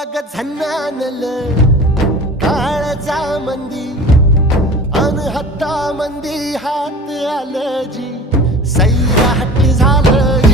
अग झन्नानल काळजा मंदी अनहत्ता मंदी हात आलं जी सैराट झालं